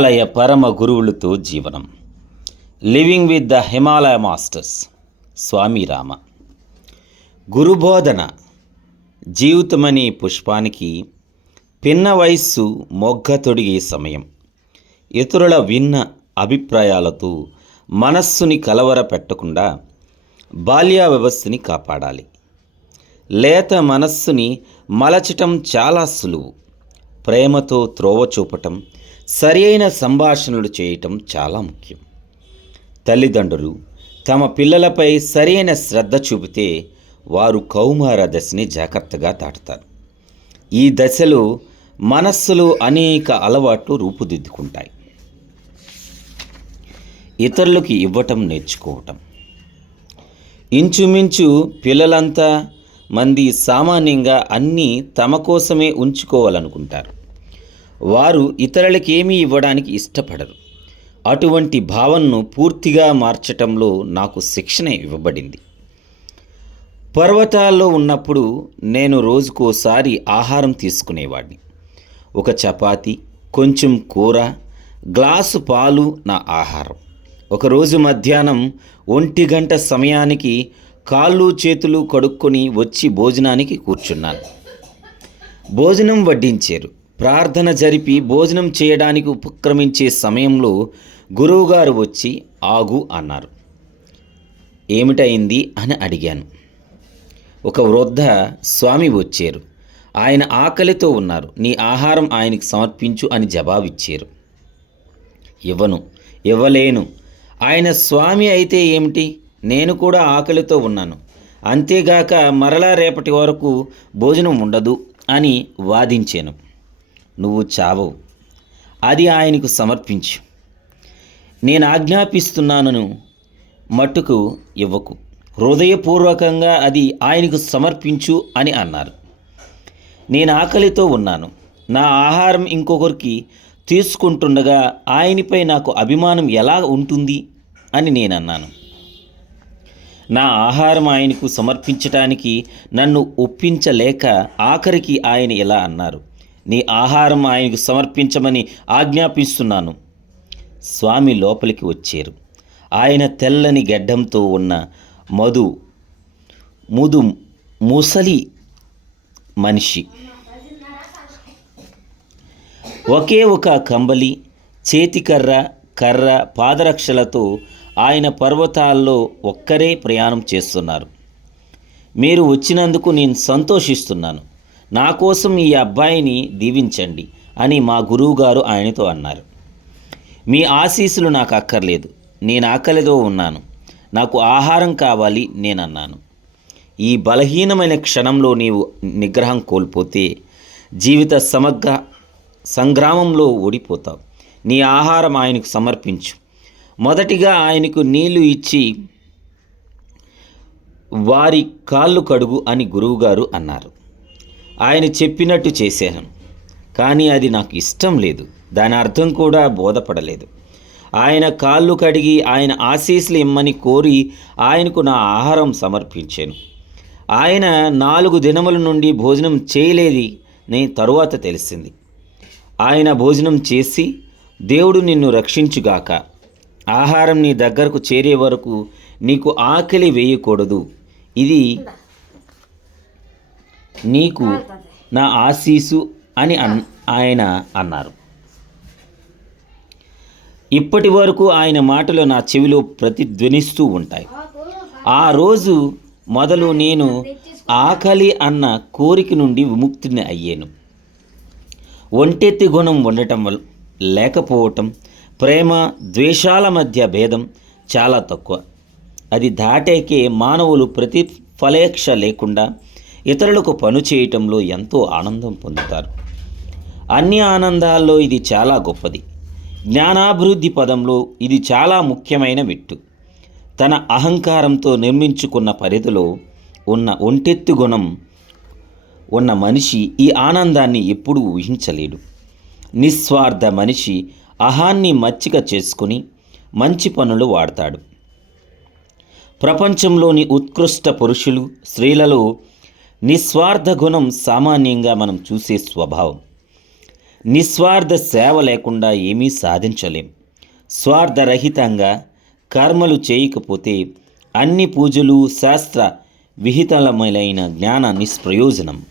హిమాలయ పరమ గురువులతో జీవనం. Living with the Himalaya masters Swami Rama. గురుబోధన జీవితమనే పుష్పానికి పిన్న వయస్సు మొగ్గ తొడిగే సమయం. ఇతరుల విన్న అభిప్రాయాలతో మనస్సుని కలవర పెట్టకుండా బాల్య వ్యవస్థని కాపాడాలి. లేత మనస్సుని మలచటం చాలా సులువు. ప్రేమతో త్రోవ చూపటం సరియైన సంభాషణలు చేయటం చాలా ముఖ్యం. తల్లిదండ్రులు తమ పిల్లలపై సరైన శ్రద్ధ చూపితే వారు కౌమార దశని జాగ్రత్తగా దాటుతారు. ఈ దశలో మనస్సులో అనేక అలవాట్లు రూపుదిద్దుకుంటాయి. ఇతరులకి ఇవ్వటం నేర్చుకోవటం. ఇంచుమించు పిల్లలంతా మంది సామాన్యంగా అన్నీ తమ కోసమే ఉంచుకోవాలనుకుంటారు. వారు ఇతరులకేమీ ఇవ్వడానికి ఇష్టపడరు. అటువంటి భావనను పూర్తిగా మార్చటంలో నాకు శిక్షణ ఇవ్వబడింది. పర్వతాల్లో ఉన్నప్పుడు నేను రోజుకోసారి ఆహారం తీసుకునేవాడిని. ఒక చపాతి కొంచెం కూర గ్లాసు పాలు నా ఆహారం. ఒకరోజు మధ్యాహ్నం ఒంటి గంట సమయానికి కాళ్ళు చేతులు కడుక్కొని వచ్చి భోజనానికి కూర్చున్నాను. భోజనం వడ్డించారు. ప్రార్థన జరిపి భోజనం చేయడానికి ఉపక్రమించే సమయంలో గురువుగారు వచ్చి ఆగు అన్నారు. ఏమిటైంది అని అడిగాను. ఒక వృద్ధ స్వామి వచ్చారు. ఆయన ఆకలితో ఉన్నారు. నీ ఆహారం ఆయనకు సమర్పించు అని జవాబిచ్చారు. ఇవ్వను ఇవ్వలేను. ఆయన స్వామి అయితే ఏమిటి? నేను కూడా ఆకలితో ఉన్నాను. అంతేగాక మరలా రేపటి వరకు భోజనం ఉండదు అని వాదించాను. నువ్వు చావవు అది ఆయనకు సమర్పించు. నేను ఆజ్ఞాపిస్తున్నానను మట్టుకు ఇవ్వకు. హృదయపూర్వకంగా అది ఆయనకు సమర్పించు అని అన్నారు. నేను ఆకలితో ఉన్నాను. నా ఆహారం ఇంకొకరికి తీసుకుంటుండగా ఆయనపై నాకు అభిమానం ఎలా ఉంటుంది అని నేను అన్నాను నా ఆహారం ఆయనకు సమర్పించటానికి నన్ను ఒప్పించలేక ఆఖరికి ఆయన ఇలా అన్నారు. నీ ఆహారం ఆయనకు సమర్పించమని ఆజ్ఞాపిస్తున్నాను. స్వామి లోపలికి వచ్చారు. ఆయన తెల్లని గడ్డంతో ఉన్న మధు ముదు ముసలి మనిషి. ఒకే ఒక కంబలి చేతికర్ర కర్ర పాదరక్షలతో ఆయన పర్వతాల్లో ఒక్కరే ప్రయాణం చేస్తున్నారు. మీరు వచ్చినందుకు నేను సంతోషిస్తున్నాను. నా కోసం ఈ అబ్బాయిని దీవించండి అని మా గురువుగారు ఆయనతో అన్నారు. మీ ఆశీస్సులు నాకు అక్కర్లేదు. నేను ఆకలితో ఉన్నాను. నాకు ఆహారం కావాలి నేను అన్నాను ఈ బలహీనమైన క్షణంలో నీవు నిగ్రహం కోల్పోతే జీవిత సమగ్ర సంగ్రామంలో ఓడిపోతావు. నీ ఆహారం ఆయనకు సమర్పించు. మొదటిగా ఆయనకు నీళ్ళు ఇచ్చి వారి కాళ్ళు కడుగు అని గురువుగారు అన్నారు. ఆయన చెప్పినట్టు చేశాను. కానీ అది నాకు ఇష్టం లేదు. దాని అర్థం కూడా బోధపడలేదు. ఆయన కాళ్ళు కడిగి ఆయన ఆశీస్సులు ఇమ్మని కోరి ఆయనకు నా ఆహారం సమర్పించాను. ఆయన నాలుగు దినముల నుండి భోజనం చేయలేది నేను తరువాత తెలిసింది. ఆయన భోజనం చేసి దేవుడు నిన్ను రక్షించుగాక. ఆహారం నీ దగ్గరకు చేరే వరకు నీకు ఆకలి వేయకూడదు. ఇది నీకు నా ఆశీసు అని అన్ ఆయన అన్నారు. ఇప్పటి వరకు ఆయన మాటలు నా చెవిలో ప్రతిధ్వనిస్తూ ఉంటాయి. ఆ రోజు మొదలు నేను ఆకలి అన్న కోరిక నుండి విముక్తిని అయ్యాను. ఒంటెత్తి గుణం ఉండటం వల్ల లేకపోవటం ప్రేమ ద్వేషాల మధ్య భేదం చాలా తక్కువ. అది దాటేకే మానవులు ప్రతిఫలేక్ష లేకుండా ఇతరులకు పను చేయటంలో ఎంతో ఆనందం పొందుతారు. అన్ని ఆనందాల్లో ఇది చాలా గొప్పది. జ్ఞానాభివృద్ధి పదంలో ఇది చాలా ముఖ్యమైన మెట్టు. తన అహంకారంతో నిర్మించుకున్న పరిధిలో ఉన్న ఒంటెత్తు గుణం ఉన్న మనిషి ఈ ఆనందాన్ని ఎప్పుడూ ఊహించలేడు. నిస్వార్థ మనిషి అహాన్ని మచ్చిక చేసుకుని మంచి పనులు వాడతాడు. ప్రపంచంలోని ఉత్కృష్ట పురుషులు స్త్రీలలో నిస్వార్థ గుణం సామాన్యంగా మనం చూసే స్వభావం. నిస్వార్థ సేవ లేకుండా ఏమీ సాధించలేం. స్వార్థరహితంగా కర్మలు చేయకపోతే అన్ని పూజలు శాస్త్ర విహితలమైన జ్ఞాన నిష్ప్రయోజనం.